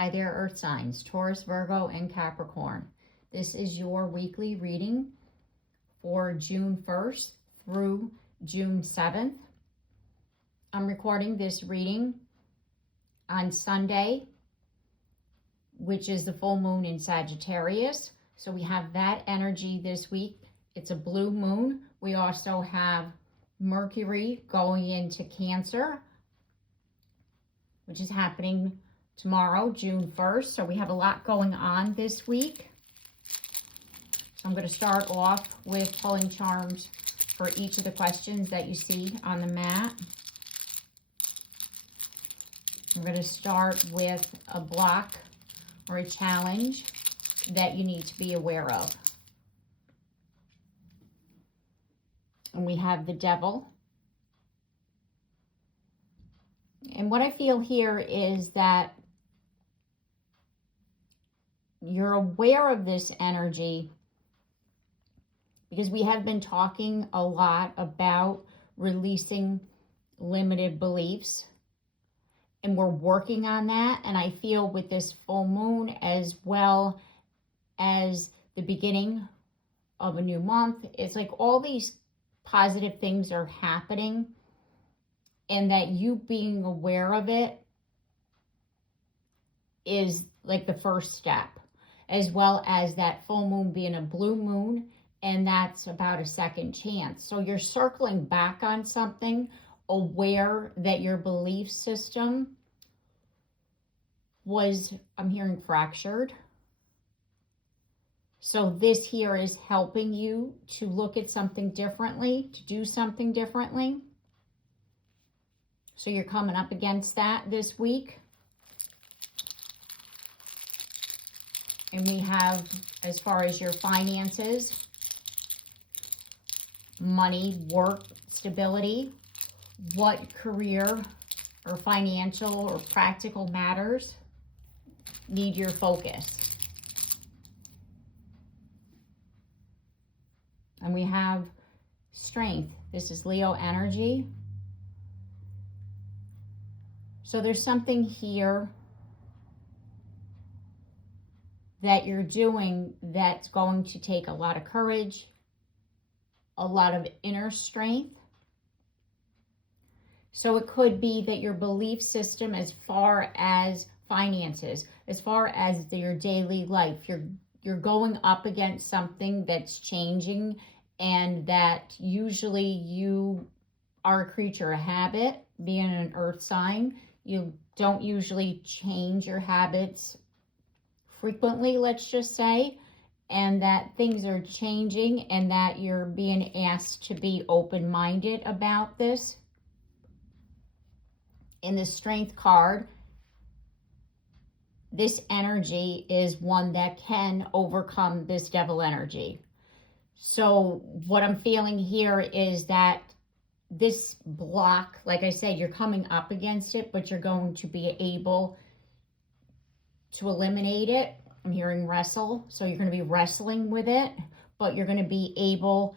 Hi there, Earth signs, Taurus, Virgo, and Capricorn. This is your weekly reading for June 1st through June 7th. I'm recording this reading on Sunday, which is the full moon in Sagittarius. So we have that energy this week. It's a blue moon. We also have Mercury going into Cancer, which is happening tomorrow, June 1st. So we have a lot going on this week. So I'm going to start off with pulling charms for each of the questions that you see on the mat. I'm going to start with a block or a challenge that you need to be aware of. And we have the Devil. And what I feel here is that you're aware of this energy because we have been talking a lot about releasing limited beliefs, and we're working on that. And I feel with this full moon, as well as the beginning of a new month, it's like all these positive things are happening, and that you being aware of it is like the first step, as well as that full moon being a blue moon, and that's about a second chance. So you're circling back on something, aware that your belief system was, I'm hearing, fractured. So this here is helping you to look at something differently, to do something differently. So you're coming up against that this week. And we have, as far as your finances, money, work, stability, what career or financial or practical matters need your focus. And we have strength. This is Leo energy. So there's something here that you're doing that's going to take a lot of courage, a lot of inner strength. So it could be that your belief system, as far as finances, as far as your daily life, you're going up against something that's changing, and that usually you are a creature of habit, being an earth sign. You don't usually change your habits frequently, let's just say, and that things are changing, and that you're being asked to be open-minded about this. In the Strength card, this energy is one that can overcome this Devil energy. So what I'm feeling here is that this block, like I said, you're coming up against it, but you're going to be able to eliminate it. I'm hearing wrestle. So you're going to be wrestling with it, but you're going to be able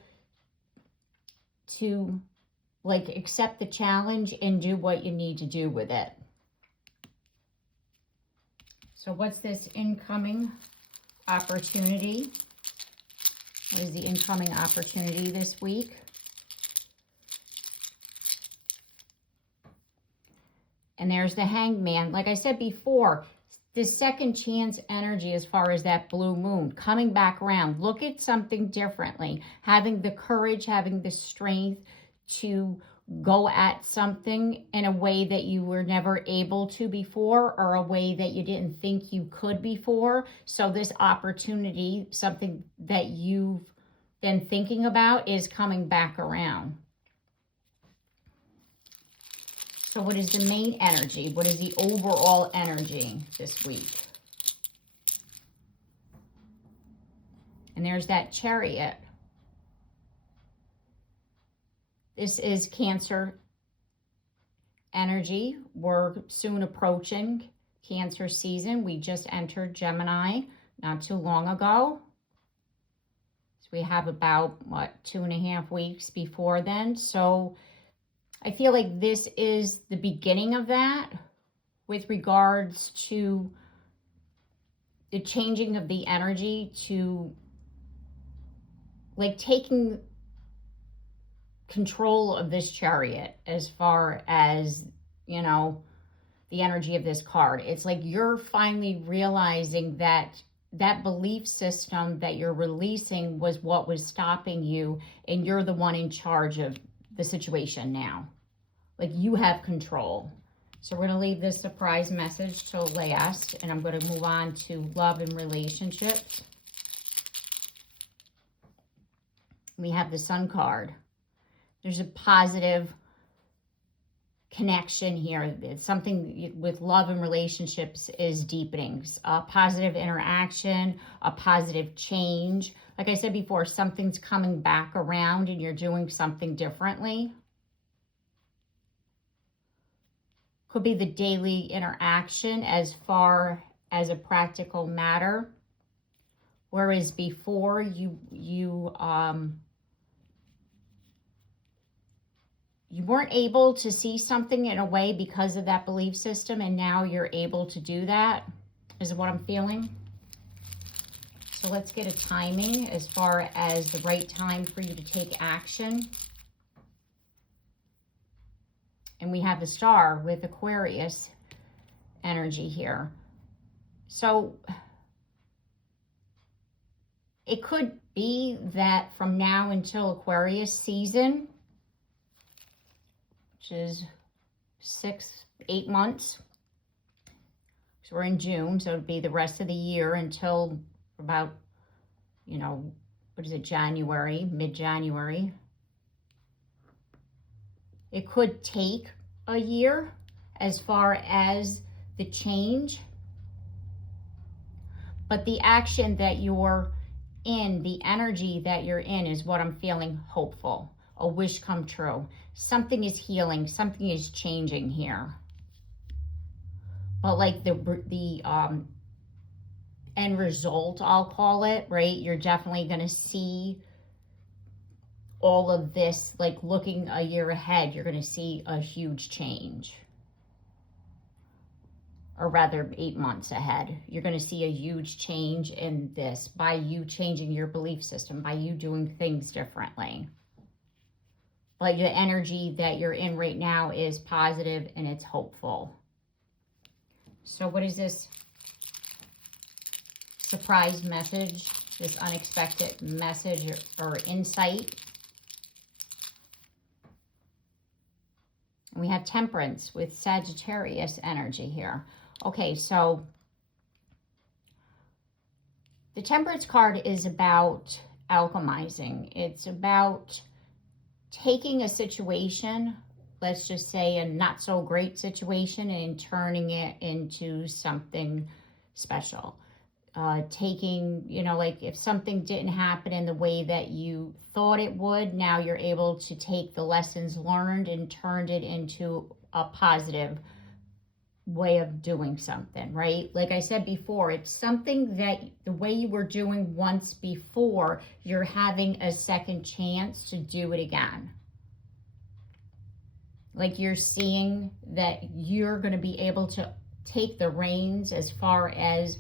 to like accept the challenge and do what you need to do with it. So what's this incoming opportunity? What is the incoming opportunity this week? And there's the Hangman. Like I said before, this second chance energy, as far as that blue moon, coming back around, look at something differently, having the courage, having the strength to go at something in a way that you were never able to before, or a way that you didn't think you could before. So this opportunity, something that you've been thinking about, is coming back around. So what is the main energy? What is the overall energy this week? And there's that Chariot. This is Cancer energy. We're soon approaching Cancer season. We just entered Gemini not too long ago. So we have about, 2.5 weeks before then. So I feel like this is the beginning of that with regards to the changing of the energy to like taking control of this Chariot as far as, you know, the energy of this card. It's like you're finally realizing that that belief system that you're releasing was what was stopping you, and you're the one in charge of the situation now. Like you have control. So we're going to leave this surprise message till last, and I'm going to move on to love and relationships. We have the Sun card. There's a positive connection here. It's something with love and relationships is deepening. A positive interaction, a positive change. Like I said before, something's coming back around and you're doing something differently. Could be the daily interaction as far as a practical matter. Whereas before you weren't able to see something in a way because of that belief system, and now you're able to do that, is what I'm feeling. So let's get a timing as far as the right time for you to take action. And we have the Star with Aquarius energy here. So it could be that from now until Aquarius season, which is 6-8 months. So we're in June, so it'd be the rest of the year until about, you know, what is it, January, mid-January. It could take a year as far as the change, but the action that you're in, the energy that you're in is what I'm feeling hopeful. A wish come true. Something is healing. Something is changing here. But like the end result, I'll call it, right? You're definitely going to see all of this, like looking a year ahead, you're going to see a huge change. Or rather 8 months ahead. You're going to see a huge change in this by you changing your belief system, by you doing things differently. But the energy that you're in right now is positive and it's hopeful. So what is this surprise message, this unexpected message or insight? We have Temperance with Sagittarius energy here. Okay, so the Temperance card is about alchemizing. It's about taking a situation, let's just say a not so great situation, and turning it into something special. Taking, you know, like if something didn't happen in the way that you thought it would, now you're able to take the lessons learned and turned it into a positive way of doing something, right? Like I said before, it's something that the way you were doing once before, you're having a second chance to do it again. Like you're seeing that you're going to be able to take the reins as far as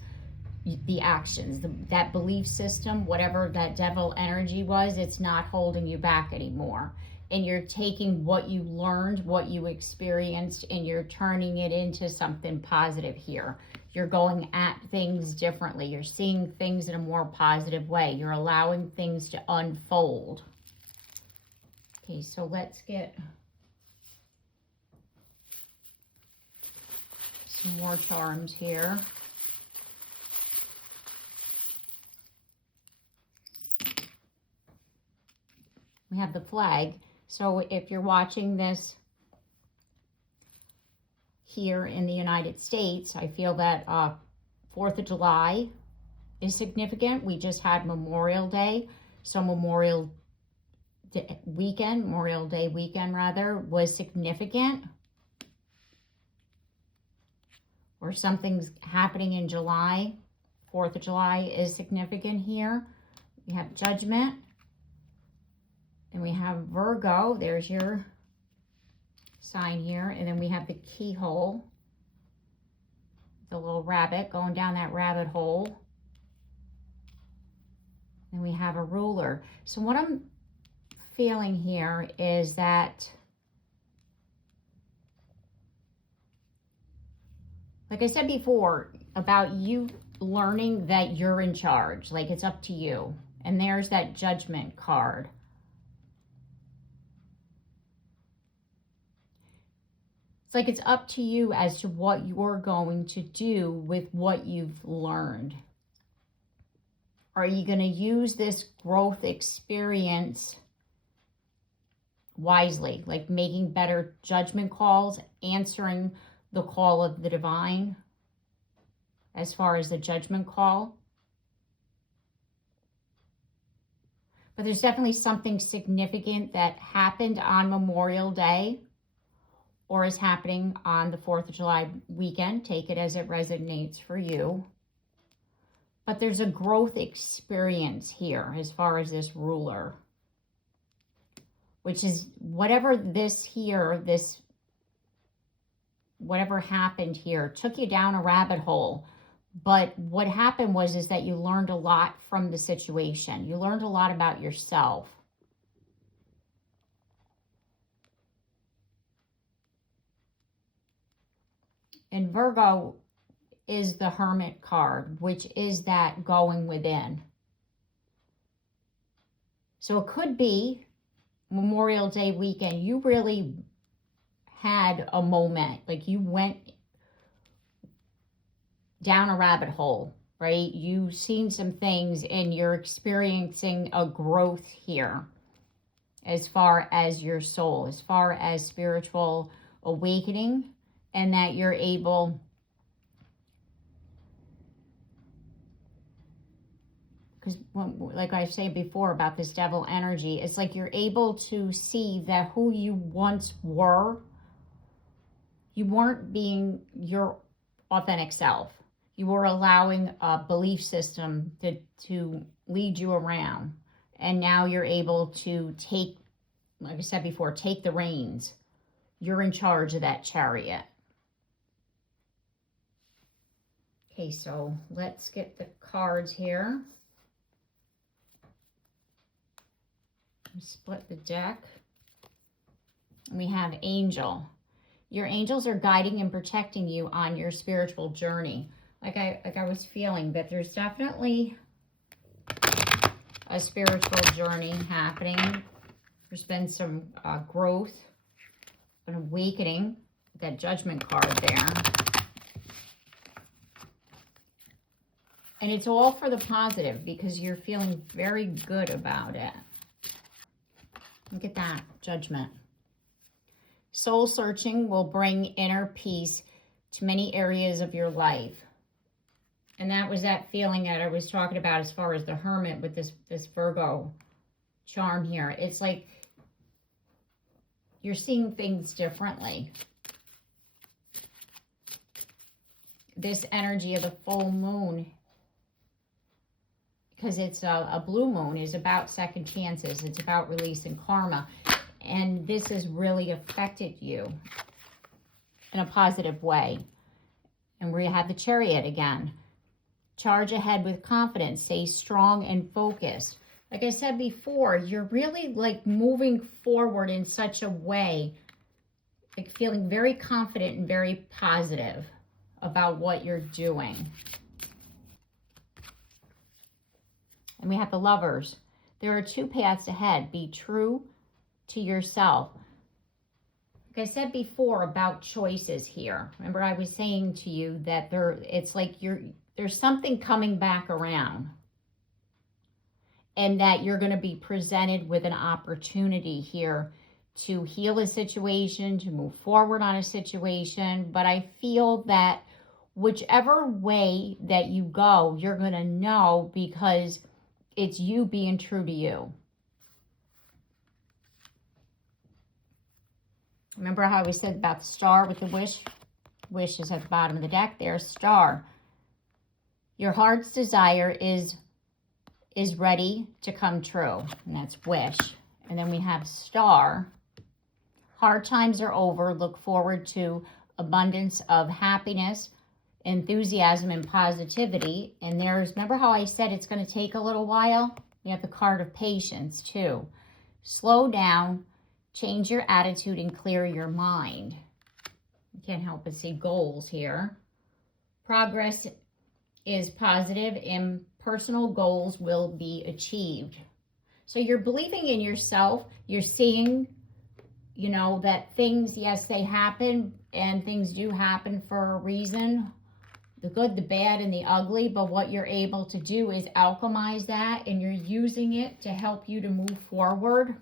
the actions, that belief system, whatever that devil energy was, it's not holding you back anymore. And you're taking what you learned, what you experienced, and you're turning it into something positive here. You're going at things differently. You're seeing things in a more positive way. You're allowing things to unfold. Okay, so let's get some more charms here. We have the flag. So if you're watching this here in the United States, I feel that 4th of July is significant. We just had Memorial Day. So Memorial Day weekend rather, was significant. Or something's happening in July. 4th of July is significant here. We have Judgment. And we have Virgo, there's your sign here. And then we have the keyhole, the little rabbit going down that rabbit hole. And we have a ruler. So what I'm feeling here is that, like I said before, about you learning that you're in charge, like it's up to you. And there's that Judgment card. It's like it's up to you as to what you're going to do with what you've learned. Are you going to use this growth experience wisely, like making better judgment calls, answering the call of the divine as far as the judgment call? But there's definitely something significant that happened on Memorial Day or is happening on the 4th of July weekend. Take it as it resonates for you. But there's a growth experience here as far as this ruler, which is whatever whatever happened here took you down a rabbit hole. But what happened is that you learned a lot from the situation. You learned a lot about yourself. And Virgo is the Hermit card, which is that going within. So it could be Memorial Day weekend, you really had a moment, like you went down a rabbit hole, right? You've seen some things and you're experiencing a growth here as far as your soul, as far as spiritual awakening, and that you're able because like I said before about this devil energy, it's like you're able to see that who you once were, you weren't being your authentic self. You were allowing a belief system to lead you around. And now you're able to take, like I said before, take the reins. You're in charge of that chariot. Okay, so let's get the cards here. Split the deck. We have Angel. Your angels are guiding and protecting you on your spiritual journey. Like I was feeling that there's definitely a spiritual journey happening. There's been some growth, an awakening. That Judgment card there. And it's all for the positive because you're feeling very good about it. Look at that, Judgment. Soul searching will bring inner peace to many areas of your life. And that was that feeling that I was talking about as far as the Hermit with this Virgo charm here. It's like you're seeing things differently. This energy of the full moon, because it's a blue moon, is about second chances. It's about releasing karma. And this has really affected you in a positive way. And we have the Chariot again. Charge ahead with confidence. Stay strong and focused. Like I said before, you're really like moving forward in such a way, like feeling very confident and very positive about what you're doing. And we have the Lovers. There are two paths ahead. Be true to yourself. Like I said before about choices here. Remember I was saying to you that it's like there's something coming back around. And that you're going to be presented with an opportunity here to heal a situation, to move forward on a situation. But I feel that whichever way that you go, you're going to know because it's you being true to you. Remember how we said about the Star with the wish? Wish is at the bottom of the deck. There's Star. Your heart's desire is ready to come true. And that's wish. And then we have Star. Hard times are over. Look forward to abundance of happiness, enthusiasm, and positivity. And remember how I said it's going to take a little while? We have the card of patience too. Slow down, change your attitude, and clear your mind. You can't help but see goals here. Progress is positive and personal goals will be achieved. So you're believing in yourself. You're seeing, you know, that things, yes, they happen, and things do happen for a reason. The good, the bad, and the ugly. But what you're able to do is alchemize that, and you're using it to help you to move forward.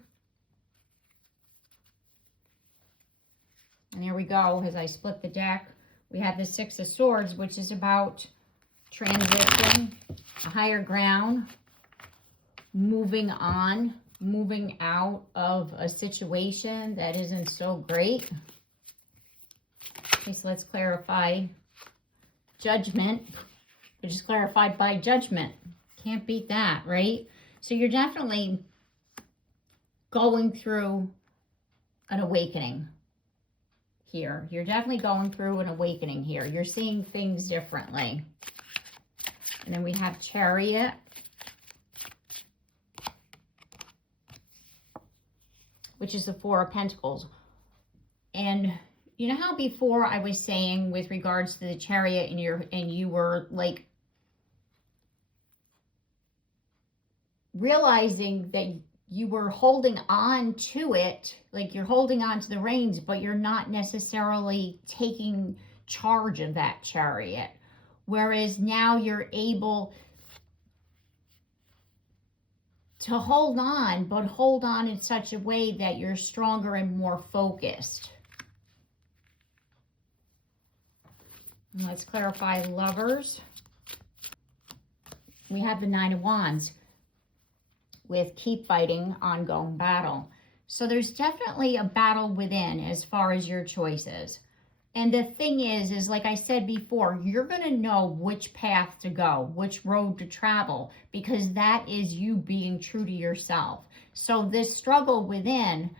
And here we go. As I split the deck, we have the Six of Swords, which is about transition, a higher ground, moving on, moving out of a situation that isn't so great. Okay, so let's clarify Judgment, which is clarified by Judgment. Can't beat that, right? So you're definitely going through an awakening here. You're definitely going through an awakening here. You're seeing things differently. And then we have Chariot, which is the Four of Pentacles. And you know how before I was saying with regards to the Chariot, and you were like realizing that you were holding on to it, like you're holding on to the reins, but you're not necessarily taking charge of that Chariot. Whereas now you're able to hold on, but hold on in such a way that you're stronger and more focused. And let's clarify Lovers. We have the Nine of Wands with keep fighting, ongoing battle. So there's definitely a battle within as far as your choices. And the thing is like I said before, you're going to know which path to go, which road to travel, because that is you being true to yourself. So this struggle within,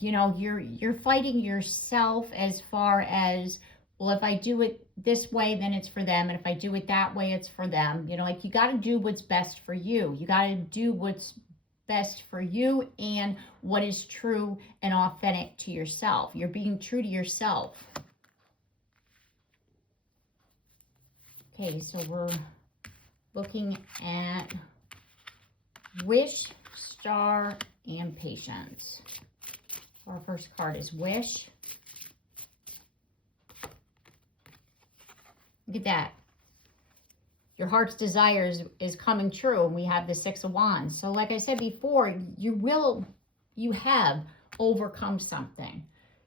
you know, you're fighting yourself as far as, well, if I do it this way, then it's for them. And if I do it that way, it's for them. You know, like you got to do what's best for you. You got to do what's best for you and what is true and authentic to yourself. You're being true to yourself. Okay, so we're looking at Wish, Star, and Patience. Our first card is Wish. Look at that. Your heart's desires is coming true, and we have the Six of Wands. So like I said before, you have overcome something.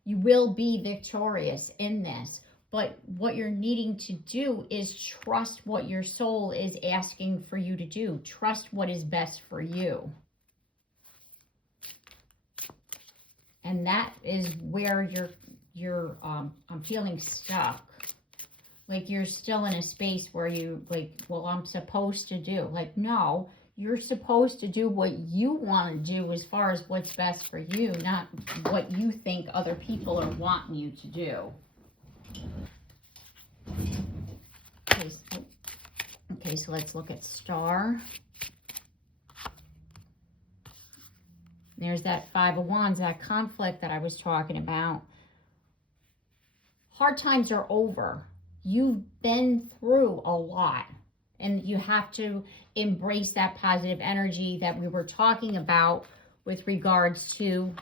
You will be victorious in this. But what you're needing to do is trust what your soul is asking for you to do. Trust what is best for you. And that is where I'm feeling stuck. Like you're still in a space where you like, well, I'm supposed to do. Like, no, you're supposed to do what you want to do as far as what's best for you, not what you think other people are wanting you to do. Okay, so let's look at Star. There's that Five of Wands, that conflict that I was talking about. Hard times are over. You've been through a lot, and you have to embrace that positive energy that we were talking about with regards to,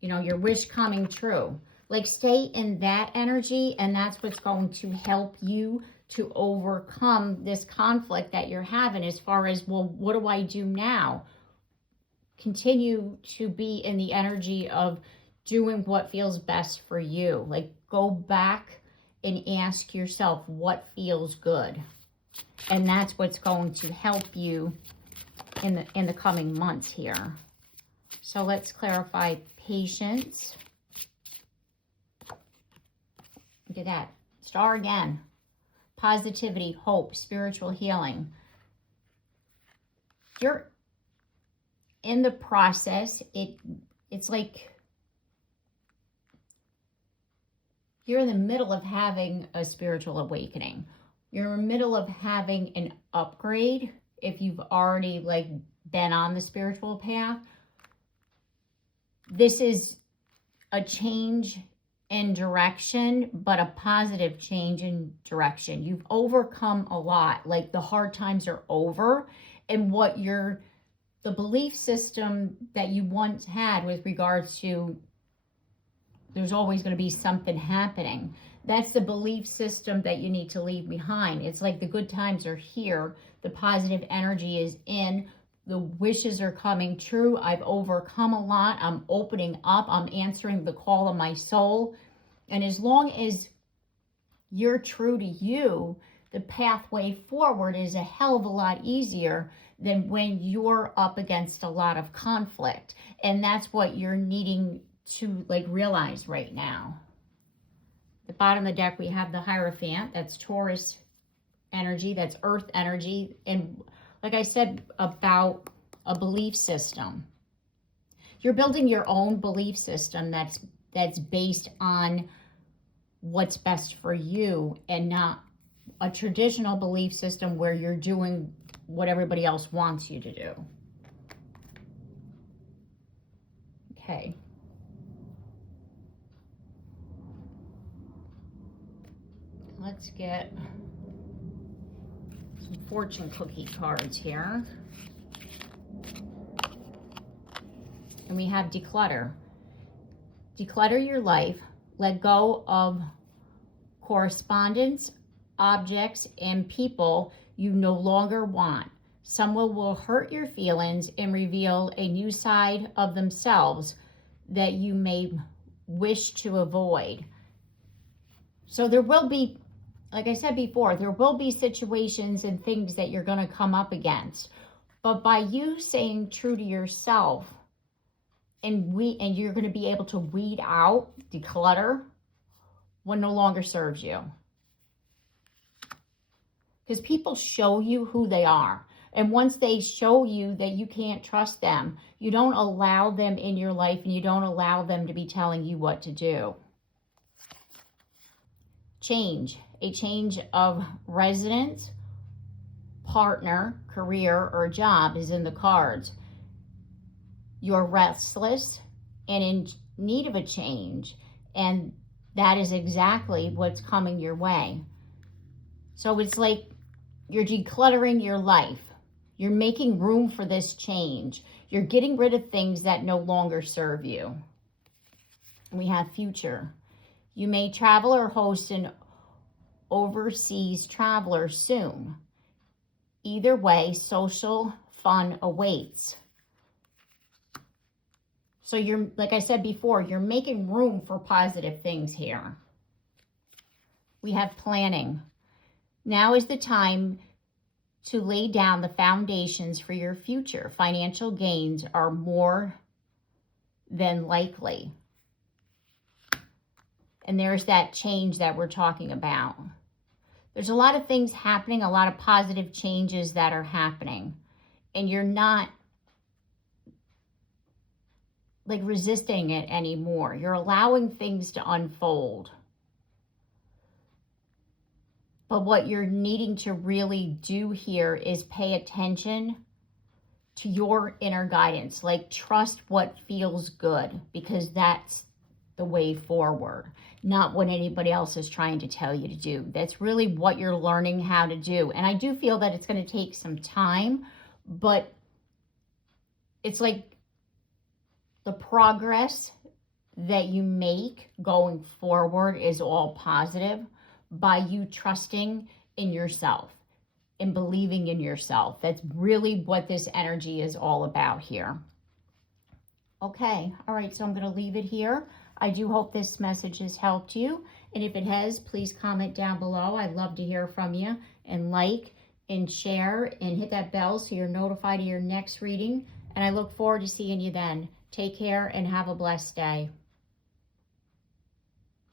you know, your wish coming true. Like stay in that energy, and that's what's going to help you to overcome this conflict that you're having as far as, well, what do I do now? Continue to be in the energy of doing what feels best for you. Like go back and ask yourself what feels good. And that's what's going to help you in the coming months here. So let's clarify Patience. Look at that. Star again. Positivity, hope, spiritual healing. You're in the process. It's like you're in the middle of having a spiritual awakening. You're in the middle of having an upgrade if you've already like been on the spiritual path, this is a change in direction, but a positive change in direction. You've overcome a lot, like the hard times are over, and what the belief system that you once had with regards to there's always going to be something happening. That's the belief system that you need to leave behind. It's like the good times are here. The positive energy is in. The wishes are coming true. I've overcome a lot. I'm opening up. I'm answering the call of my soul. And as long as you're true to you, the pathway forward is a hell of a lot easier than when you're up against a lot of conflict. And that's what you're needing to like realize right now. The bottom of the deck, we have the Hierophant. That's Taurus energy. That's earth energy. And like I said about a belief system, you're building your own belief system that's based on what's best for you and not a traditional belief system where you're doing what everybody else wants you to do. Okay. Let's get some fortune cookie cards here. And we have declutter. Declutter your life. Let go of correspondence, objects, and people you no longer want. Someone will hurt your feelings and reveal a new side of themselves that you may wish to avoid. So there will be, like I said before, there will be situations and things that you're going to come up against. But by you staying true to yourself, and you're going to be able to weed out, declutter what no longer serves you. Because people show you who they are. And once they show you that you can't trust them, you don't allow them in your life and you don't allow them to be telling you what to do. Change. A change of residence, partner, career, or job is in the cards. You're restless and in need of a change, and that is exactly what's coming your way. So it's like you're decluttering your life. You're making room for this change. You're getting rid of things that no longer serve you. We have future. You may travel or host an overseas traveler soon. Either way, social fun awaits. So you're, like I said before, you're making room for positive things here. We have planning. Now is the time to lay down the foundations for your future. Financial gains are more than likely. And there's that change that we're talking about. There's a lot of things happening, a lot of positive changes that are happening. And you're not like resisting it anymore. You're allowing things to unfold. But what you're needing to really do here is pay attention to your inner guidance. Like trust what feels good, because that's the way forward, not what anybody else is trying to tell you to do. That's really what you're learning how to do. And I do feel that it's going to take some time, but it's like the progress that you make going forward is all positive by you trusting in yourself and believing in yourself. That's really what this energy is all about here. Okay, all right, so I'm going to leave it here. I do hope this message has helped you. And if it has, please comment down below. I'd love to hear from you. And like and share and hit that bell so you're notified of your next reading. And I look forward to seeing you then. Take care and have a blessed day.